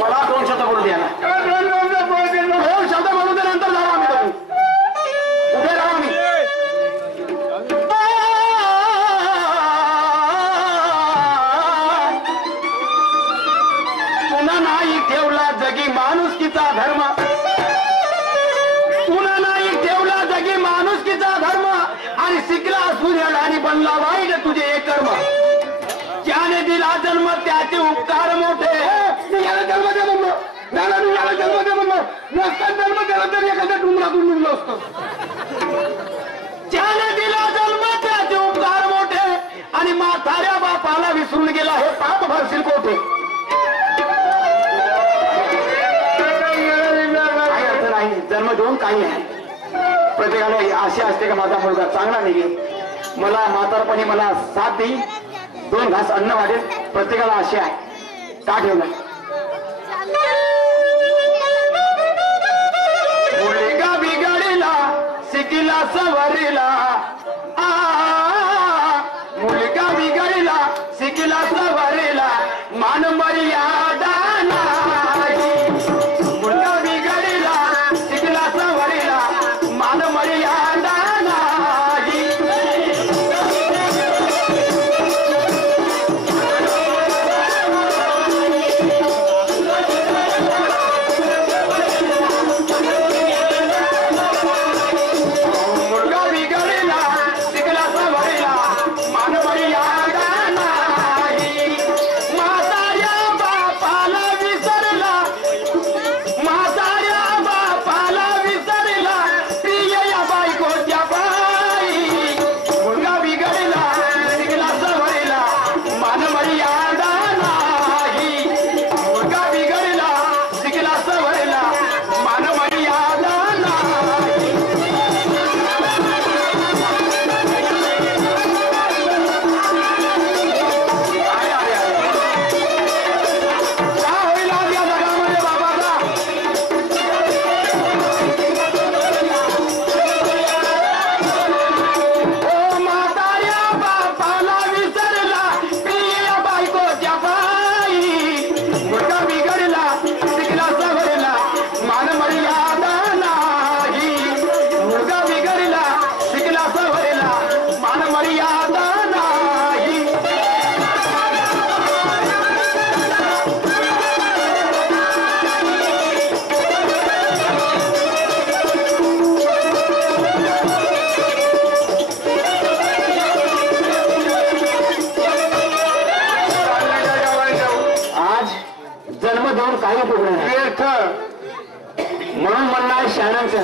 मला 2 शब्द बोलू द्या ना. 2 शब्द बोलू दे, नंतर जाऊ आम्ही दोघं. उभे राहू आम्ही. पुन्हा नाही ठेवला जगी माणुसकीचा धर्म. पुन्हा नाही ठेवला जगी माणुसकीचा धर्म. आणि शिकला सूर्य आणि बनला वाईट तुझे एक कर्म. ज्याने दिला जन्म त्याचे उपकार मोठे. याला जन्म दे म्हणलं, त्याला मी याला जन्म दे म्हणलं. नसता जन्म दिला तरी एखाद्या डुंगरातून निघलो असतो. ज्याने दिला जन्म त्याचे उपकार मोठे. आणि म्हाताऱ्या बापाला विसरून गेला हे पाप भरशील कोठे. काही अर्थ नाही जन्म देऊन काही आहे. प्रत्येकाला अशी असते का माझा मुलगा चांगला निघेल, मला म्हातारपणी मला साथ देईल, 2 घास अन्न वाढेल. प्रत्येकाला अशी आहे. का ठेवला मुलगा बिघडला शिकला सवरला. मुलगा बिघडला शिकला सवरला. मान मर्यादा नाही. मुलगा बिघडला शिकला सवरला. मान मर्यादा नाही. म्हणून म्हणणार शहाणांचं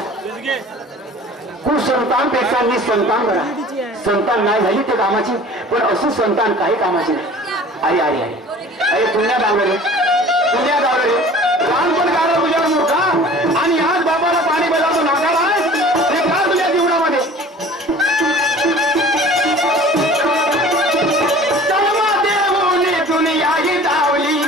कुसंतांपेक्षा निसंतान करा. संतान नाही झाली ते कामाची, पण असं संतान काही कामाची नाही. अरे अरे अरे अरे पुण्यात आवडले, पुण्यात आवडले. लहानपण गाडा तुझ्यावर मोठा आणि आज बाबाला पाणी बजावतो नाकाला हे का तुझ्या जीवनामध्ये. दुनिया ही धावली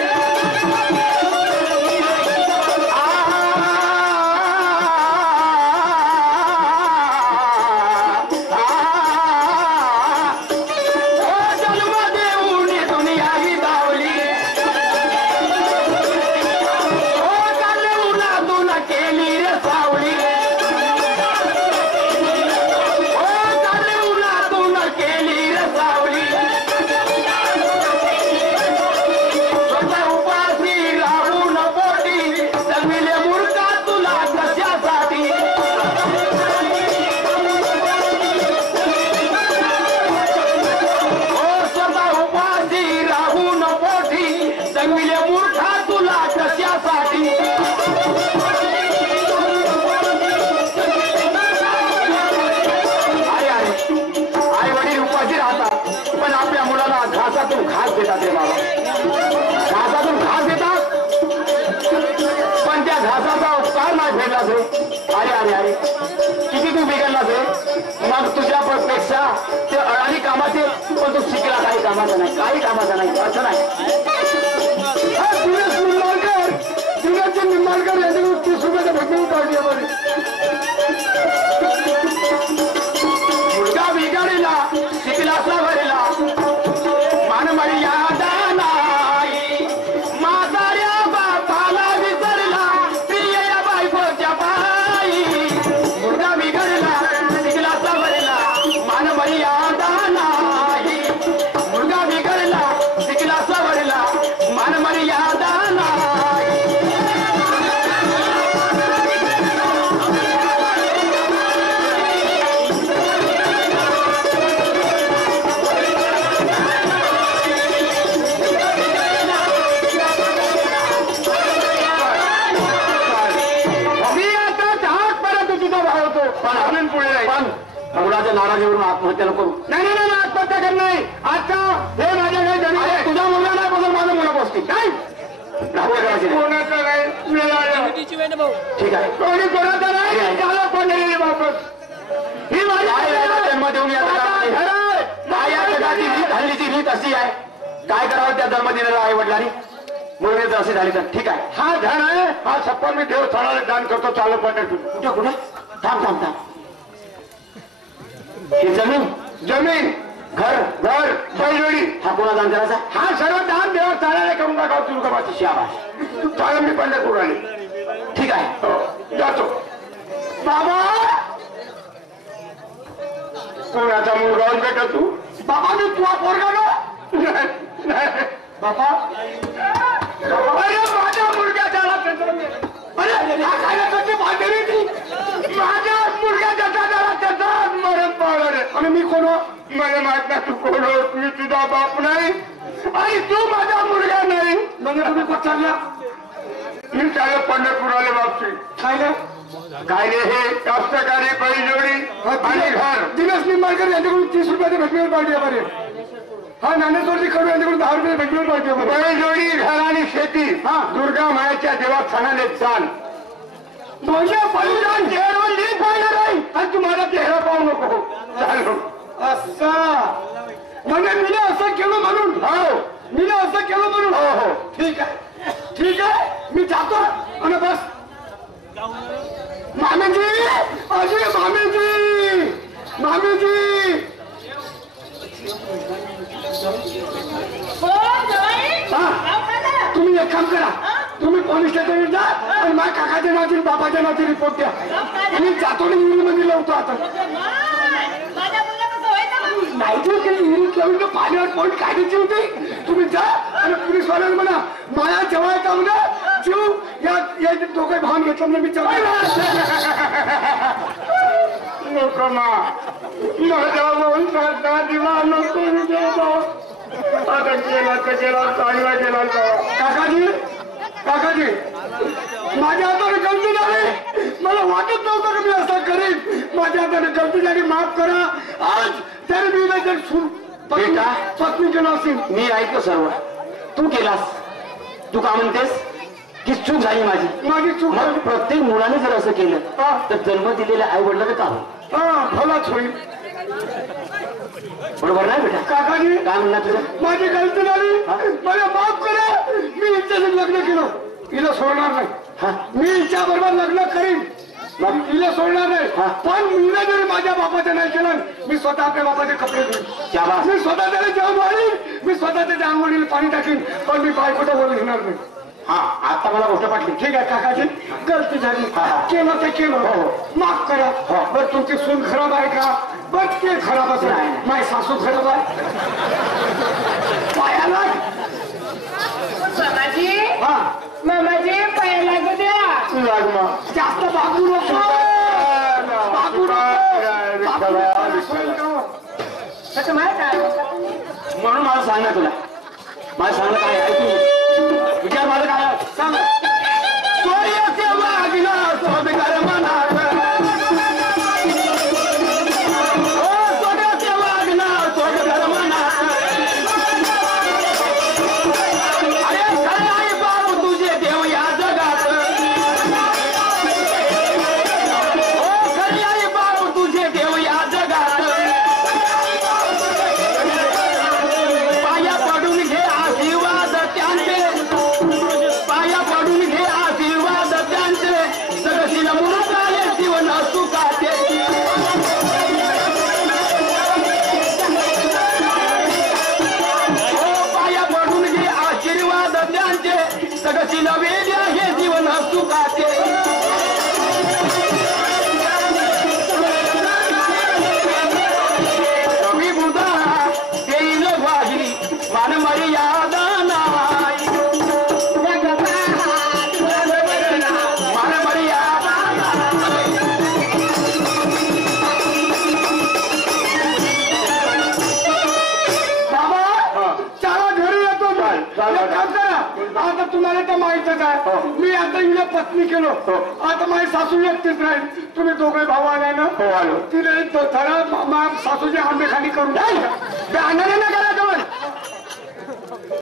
घासातून घास देतात रे बाबा, घासातून घास देतात, पण त्या घासाचा उपकार नाही फेडलास रे. अरे अरे अरे किती तू बिघडलास रे. मग तुझ्या पेक्षा ते अडाणी कामाचे, पण तू शिकला काही कामाचा नाही, काही कामाचा नाही, असं नाही. निंबाळकर यांनी 30 रुपयाच्या भटकून काढली. मुलगा बिघडला शिकला मुलाच्या नाराजीवरून आत्महत्या नको. नाही आत्महत्या कर नाही. आता हे माझ्या काही जमीन तुझा मुलगा नाही बघून माझा मुला पोचते काय कोणाचं नाही ठीक आहे कोणी कोणाचं नाही त्याला पण वापस ही माझ्या जन्म देऊन या जगाची रीत हल्लीची रीत अशी आहे. काय करावं त्या जन्म दिलेला आई वडिलांनी म्हणून असे झाले तर ठीक आहे. हा धन आहे हा सप्पन मी देवस्थानाला दान करतो चालू पण कुठे कुठे थांब थांब थांब. ही जमीन घर बैलजोडी हा कोणा दान करायचा. हा सर्व दान देवस्थानाला करून टाकाव. तुला माझी शाबास चालू मी पंढरपूर आले ठीक आहे जातो. बाबा कोणाचा मुलगा भेटत तू बाबा मी तुला पोरगा ना बाबा अरे माझ्या मुलगा त्याला अरे खायला कशी बांधली ती माझ्या मुलगा त्याचा त्याला त्याचा मरण पावलं रे. आणि मी कोण मला माहित नाही तू कोण मी तुझा बाप नाही आणि तू माझा मुलगा नाही. म्हणजे तुम्ही पचारला मी त्याला पंढरपुराला बापची काय रे हे कास्तकारी बैलजोडी आणि घर दिनेश निंबाळकर यांच्याकडून 30 रुपयाची भेटवेळ पार्टी आहे. हा ज्ञानेश्वरजी कडू यांच्याकडून 10 रुपये भेटवेळ पार्टी आहे. बैलजोडी घर आणि शेती हा दुर्गा मायाच्या देवस्थानाने चाल म्हणजे बलिदान चेहरा लीक पाहिलं नाही आणि तुम्हाला चेहरा पाहू नको चालू असं म्हणजे मी असं केलं म्हणून हो मी असं केलं म्हणून हो हो ठीक आहे मी जातो आणि बस मामीजी अजय मामीजी तुम्ही एक काम करा तुम्ही पोलीस स्टेशनवर जा आणि माझ्या काकाच्या नावाची बाबाच्या नावाची रिपोर्ट द्या. मी जातो ना विहिरीमध्ये लावतो आता नाही विहिरीत लावून पाण्यावर पोट काढायची होती. तुम्ही जा आणि पोलीसवाल्याला म्हणा माया जेव्हा का म्हणा जीव या दोघे भान घेतलं म्हणजे मी नको माझ्या वंशाचा दिवा नको आता गेला तर गेला चांगला गेला. काकाजी माझ्या हाताने गलती झाली मला वाटत नव्हतं की मी असं करीन. माझ्या हाताने गलती झाली माफ करा. आज तरी मी पत्नी केला असेल मी ऐकतो सर्व तू केलास. तू का म्हणतेस की चूक झाली माझी चूक. प्रत्येक मुलाने जर असं केलं तर जन्म दिलेल्या आई वडिलांना का हो भलाच होईल बरोबर नाही बेटा. काकाजी काय म्हणणार तुझं माझी गलती झाली मला माफ करा. मी हिच्याशी लग्न केलं हिला सोडणार नाही. मी हिच्या बरोबर लग्न करीन हिला सोडणार नाही. पण मीने जरी माझ्या बापाचं नाही केलं मी स्वतः आपल्या बापाचे कपडे धुईन मी स्वतः त्याला जेवण वाढीन मी स्वतः त्याच्या अंघोळीला पाणी टाकीन पण मी बायकोचं बोलू घेणार नाही. हा आता मला गोष्ट वाटली ठीक आहे काकाजी गलती झाली केलं ते केलं माफ करा. बरं तुमची सून खराब आहे का बघ ते खराब असं नाही माझी सासू खराब आहे पायाला मामाजी पाया लागू द्या जास्त बागू नको म्हणून मला सांगा तुला माझं सांगणं काय ऐकू विचार माझं काय सांग. पाया पडून आता तुम्हाला तर माहितच आहे मी आता हिला पत्नी केलो आता माझी सासू एकटीच राहील तुम्ही दोघे भाऊ आला ना हो आलो तिला एक थोडा सासूची आंबेखाली करून आणणार ना करा